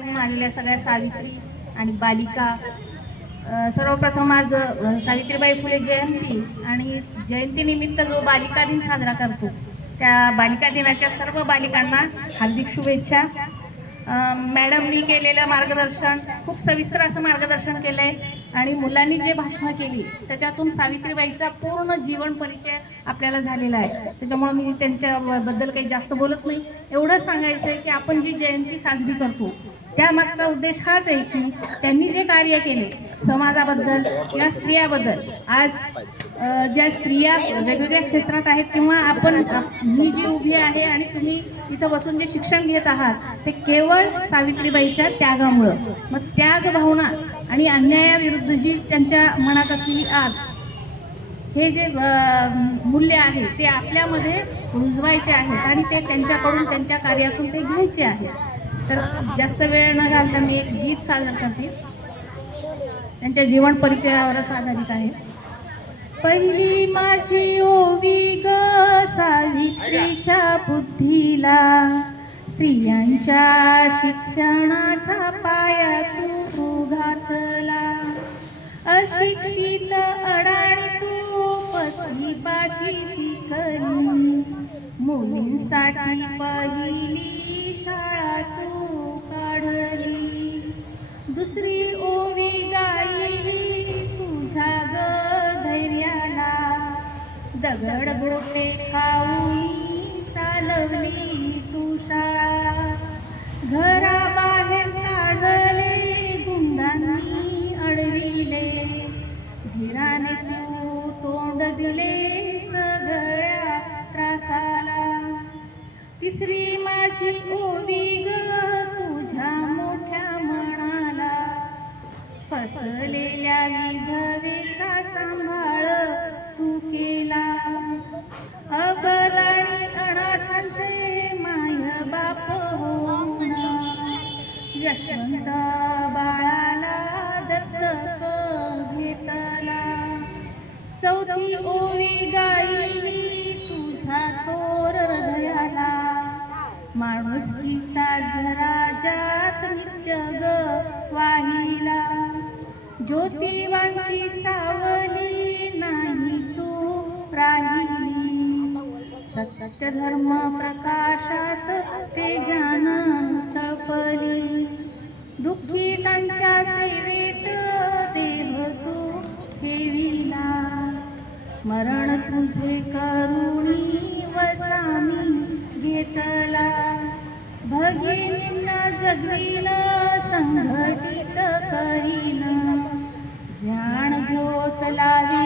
करून आलेल्या सगळ्या सावित्री आणि बालिका, सर्वप्रथम आज सावित्रीबाई फुले जयंती आणि जयंतीनिमित्त जो बालिका दिन साजरा करतो त्या बालिका दिनाच्या सर्व बालिकांना हार्दिक शुभेच्छा. मॅडमनी केलेलं मार्गदर्शन खूप सविस्तर असं मार्गदर्शन केलंय आणि मुलांनी जे भाषणं केली त्याच्यातून सावित्रीबाईचा पूर्ण जीवन परिचय आपल्याला झालेला आहे. त्याच्यामुळे मी त्यांच्याबद्दल काही जास्त बोलत नाही. एवढं सांगायचं आहे की आपण जी जयंती साजरी करतो त्यामागचा उद्देश हाच आहे की त्यांनी जे कार्य केले समाजाबद्दल या स्त्रियाबद्दल, आज ज्या स्त्रिया वेगवेगळ्या क्षेत्रात आहेत किंवा आपण मी जी उभी आहे आणि तुम्ही इथं बसून जे शिक्षण घेत आहात ते केवळ सावित्रीबाईच्या त्यागामुळं. मग त्याग भावना आणि अन्यायाविरुद्ध जी त्यांच्या मनात असलेली आग, हे जे मूल्य आहे ते आपल्यामध्ये रुजवायचे आहेत आणि ते त्यांच्याकडून त्यांच्या कार्यातून ते घ्यायचे आहे. तर जास्त वेळ न घालता मी एक गीत सादर करते, त्यांच्या जीवन परिचयावरच आधारित आहे. पहिली माझी ओवी ग सावित्रीच्या बुद्धीला, स्त्रियांच्या शिक्षणाचा पाया तू घातला. अशिक्षित अडाणी तू पसली पाठी शिकली, मुलींसाठी पहिली शाळा तू काढली. दुसरी ओवी गायली तुझ्या ग धैर्याला, दगड गोटे खाऊन चालवली तू शाळा. घराबाहेर काढले गुंडांनी अडविले, धीराने तू तोंड दिले सगळ्या त्रासाला. तिसरी माझी ओवी ग तुझ्या मोठ्या मनाला, फसलेल्या विधवेचा सांभाळ तू केला. अबलाणी अनाथांचे माय बाप होऊन, यशवंत बाळाला दत्तक घेतला. चौथी ओवी गायली तुझ्या थोर हृदयाला, माणुसकीचा झराजात नित्य ग वाहिला. ज्योतिबांची सावली नाही तू राहिली, सत्य धर्म प्रकाशात तेजानं तपली. दुःखितांच्या सेवेत देह तू ठेविला, स्मरण तुझे करुणी वसामी घेतला. भगिनींना जगविल संघटित करीन, ज्ञान ज्योत लावी